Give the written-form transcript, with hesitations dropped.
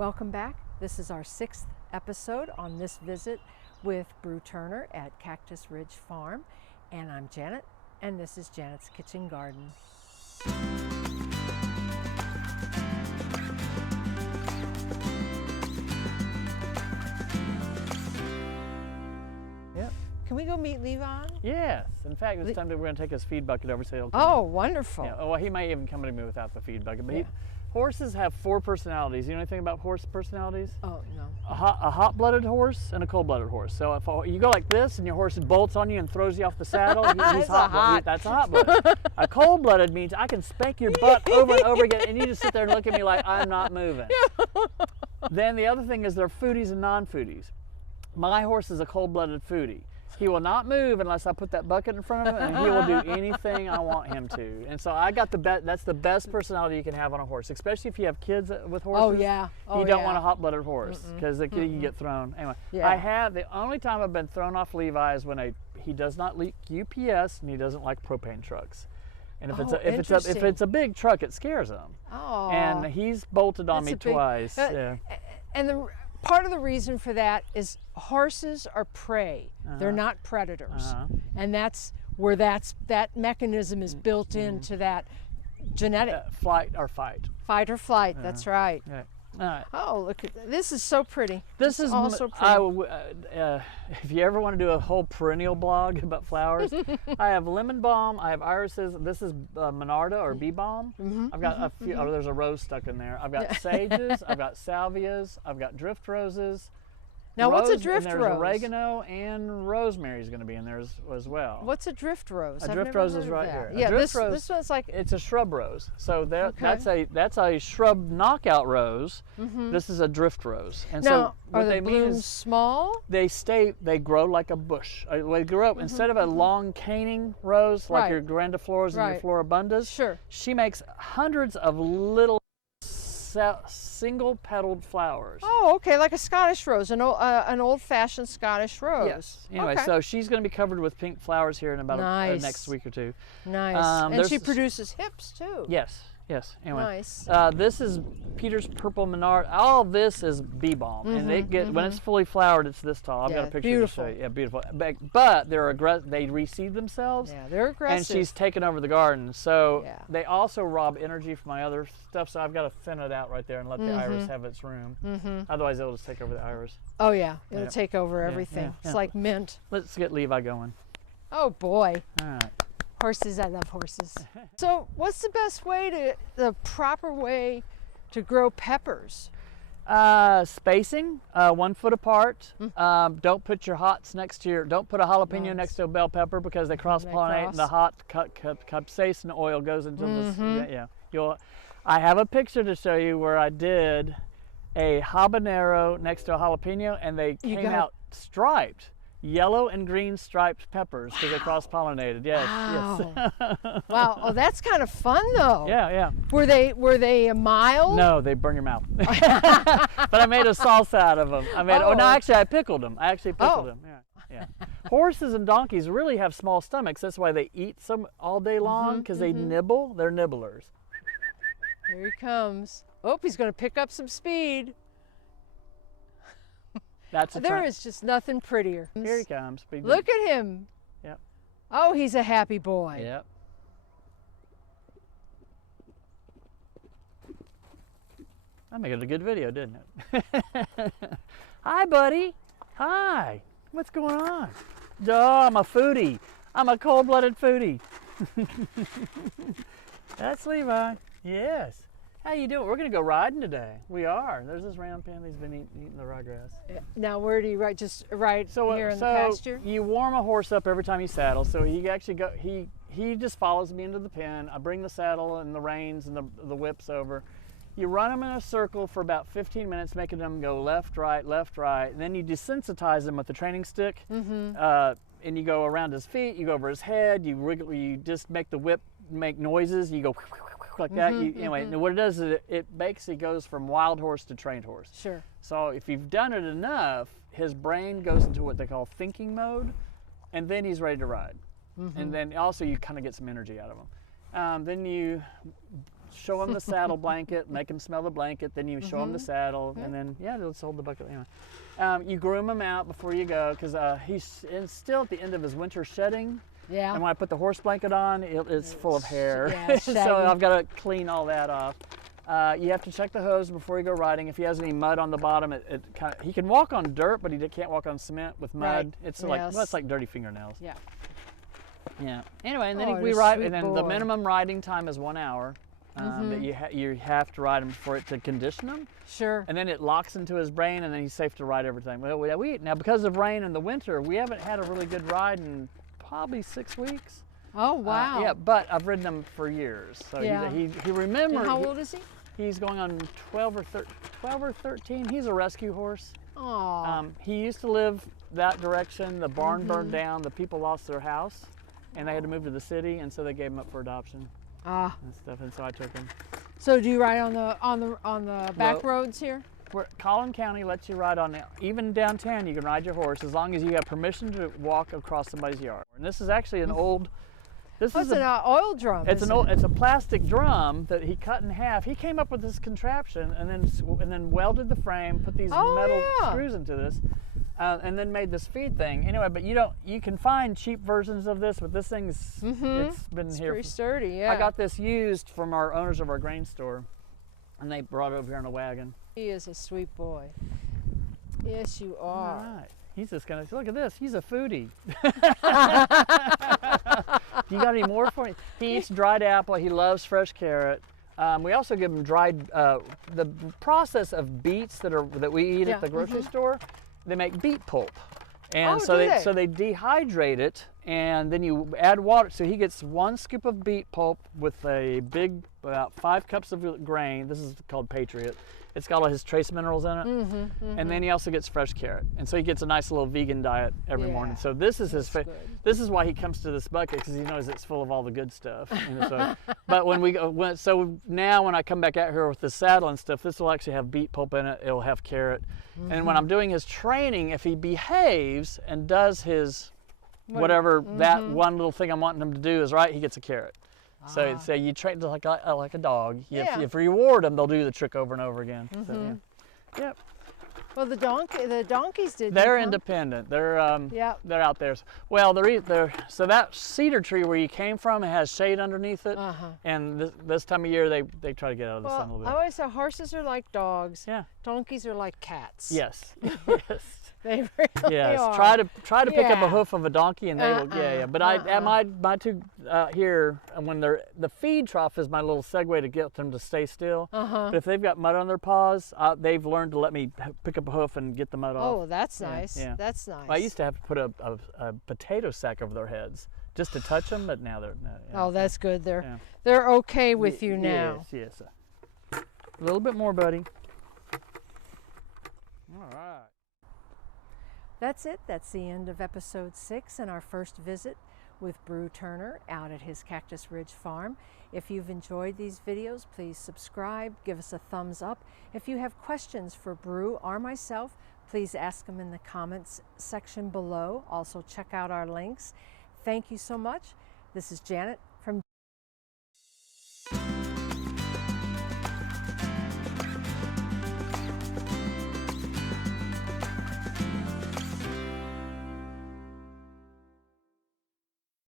Welcome back. This is our 6th episode on this visit with Brieux Turner at Cactus Ridge Farm. And I'm Janet, and this is Janet's Kitchen Garden. Yep. Can we go meet Levi? Yes. In fact, this time we're going to take his feed bucket over so he'll come. Oh, wonderful. Yeah. Oh, well, he may even come to me without the feed bucket. But Yeah. Horses have 4 personalities. You know anything about horse personalities? Oh, no. A hot-blooded horse and a cold-blooded horse. So if you go like this and your horse bolts on you and throws you off the saddle, he's hot. That's a hot-blooded. A cold-blooded means I can spank your butt over and over again, and you just sit there and look at me like I'm not moving. Then the other thing is they're foodies and non-foodies. My horse is a cold-blooded foodie. He will not move unless I put that bucket in front of him, and he will do anything I want him to. And so I got the best. That's the best personality you can have on a horse, especially if you have kids with horses. Oh yeah. You don't want a hot-blooded horse because the kid you get thrown. Anyway, Yeah. the only time I've been thrown off Levi is when he does not leak UPS and he doesn't like propane trucks. And if it's a big truck, it scares him. Oh. And he's bolted on me twice. Yeah. And part of the reason for that is horses are prey. They're not predators. And that's where that mechanism is built into that genetic. Flight or fight. Fight or flight, that's right. Yeah. All right. Oh, look at this is so pretty. This is also pretty. If you ever want to do a whole perennial blog about flowers, I have lemon balm, I have irises. This is Monarda or bee balm. I've got a few. Oh, there's a rose stuck in there. I've got sages. I've got salvias. I've got drift roses. Now, what's a drift and rose? There's oregano and rosemary is going to be in there as well. What's a drift rose? A drift rose is right here. Yeah, this one's like it's a shrub rose. So that's a shrub knockout rose. This is a drift rose. And now, so are what the they mean blooms is small? they grow like a bush. They grow up instead of a long caning rose like your grandifloras and your floribundas. Sure. She makes hundreds of little single-petaled flowers. Oh, okay, like a Scottish rose, an old-fashioned Scottish rose. Yes. Anyway, so she's going to be covered with pink flowers here in about the next week or two. Nice. And she produces hips too. Yes. Yes. Anyway, nice. This is Peter's purple Menard. All this is bee balm, and when it's fully flowered, it's this tall. I've got a picture to show you. Yeah, beautiful. But they're they reseed themselves. Yeah, they're aggressive. And she's taken over the garden, so they also rob energy from my other stuff. So I've got to thin it out right there and let the iris have its room. Otherwise, it'll just take over the iris. Oh yeah, it'll take over everything. It's like mint. Let's get Levi going. Oh boy. All right. Horses, I love horses. So what's the proper way to grow peppers? Spacing, 1 foot apart. Don't put your hots don't put a jalapeno next to a bell pepper because they cross-pollinate and the hot capsaicin oil goes into this. I have a picture to show you where I did a habanero next to a jalapeno and they came out striped. Yellow and green striped peppers because they cross-pollinated. Yes, yes. Wow. Oh, that's kind of fun though. Yeah. Were they mild? No, they burn your mouth. But I made a salsa out of them. Actually, I pickled them. I actually pickled them. Yeah. Horses and donkeys really have small stomachs. That's why they eat some all day long because they nibble. They're nibblers. Here he comes. Oh, he's going to pick up some speed. There is just nothing prettier. Here he comes. Look at him. Yep. Oh, he's a happy boy. Yep. I made it a good video, didn't it? Hi, buddy. Hi. What's going on? Oh, I'm a foodie. I'm a cold-blooded foodie. That's Levi. Yes. How you doing? We're going to go riding today. We are. There's this round pen. He's been eating the ryegrass. Now, where do you ride? Just ride here in the pasture? You warm a horse up every time you saddle. So he actually he just follows me into the pen. I bring the saddle and the reins and the whips over. You run them in a circle for about 15 minutes, making them go left, right, and then you desensitize them with the training stick. And you go around his feet. You go over his head. You wiggle. You just make the whip make noises. You go like that. Anyway, what it does is it basically goes from wild horse to trained horse. Sure. So if you've done it enough, his brain goes into what they call thinking mode, and then he's ready to ride. And then also you kind of get some energy out of him. Then you show them the saddle blanket, make them smell the blanket, then you show them the saddle, and then, yeah, they'll just hold the bucket. Anyway. You groom him out before you go, because he's still at the end of his winter shedding. Yeah. And when I put the horse blanket on, it's full of hair. Yeah, So I've got to clean all that off. You have to check the hose before you go riding. If he has any mud on the bottom, he can walk on dirt, but he can't walk on cement with mud. Right. It's like, well, it's like dirty fingernails. Yeah. Yeah. Anyway, and then Oh, we the ride, sweet and then boy. the minimum riding time is 1 hour. But you have to ride him for it to condition him, Sure. and then it locks into his brain, and then he's safe to ride everything. Well, now because of rain in the winter, we haven't had a really good ride in probably 6 weeks. Oh, wow. Yeah, but I've ridden him for years, so Yeah. he remembers. And how old is he? He's going on 12 or 13. He's a rescue horse. Aw. He used to live that direction. The barn burned down. The people lost their house, and they had to move to the city, and so they gave him up for adoption Ah. and stuff. And so I took him. So do you ride on the back roads here? Collin County lets you ride on even downtown. You can ride your horse as long as you have permission to walk across somebody's yard. And this is actually an old. This Oh, is it's an oil drum. It's isn't it? It's a plastic drum that he cut in half. He came up with this contraption and then welded the frame, put these Oh, metal yeah. screws into this, and then made this feed thing. Anyway, but you can find cheap versions of this, but this thing's it's been It's here. pretty sturdy, yeah. I got this used from our owners of our grain store, and they brought it over here in a wagon. He is a sweet boy. Yes, you All are. right. He's just gonna look at this. He's a foodie. You got any more for me? He eats dried apple. He loves fresh carrot. We also give him dried. The process of beets that we eat Yeah, at the grocery store, they make beet pulp, and Oh, so do they? so they dehydrate it, and then you add water. So he gets 1 scoop of beet pulp with a big about 5 cups of grain. This is called Patriot. It's got all his trace minerals in it, and then he also gets fresh carrot, and so he gets a nice little vegan diet every morning. Yeah, So this is his. good. This is why he comes to this bucket, because he knows it's full of all the good stuff. So, but so now when I come back out here with the saddle and stuff, this will actually have beet pulp in it. It'll have carrot, and when I'm doing his training, if he behaves and does his whatever that one little thing I'm wanting him to do is right, he gets a carrot. So you train like a dog. Yeah. If you reward them, they'll do the trick over and over again. So, yeah. Yep. Well, the donkeys did. They're independent. They're Yep. they're out there. Well, so that cedar tree where you came from, it has shade underneath it. And this time of year, they try to get out of the sun a little I bit. always say horses are like dogs. Yeah. Donkeys are like cats. Yes. Yes. They really Yes. are. Try to pick up a Yeah. hoof of a donkey and they will. Yeah. But at my two here, when the feed trough is my little segue to get them to stay still. But if they've got mud on their paws, they've learned to let me pick up a hoof and get the mud off. Oh, that's nice. Yeah. That's nice. Well, I used to have to put a potato sack over their heads just to touch them, but now they're. Oh, that's good. Yeah. They're okay with you now. Yes. A little bit more, buddy. All right. That's it. That's the end of episode 6 and our first visit with Brieux Turner out at his Cactus Ridge farm. If you've enjoyed these videos, please subscribe, give us a thumbs up. If you have questions for Brieux or myself, please ask them in the comments section below. Also check out our links. Thank you so much. This is Janet from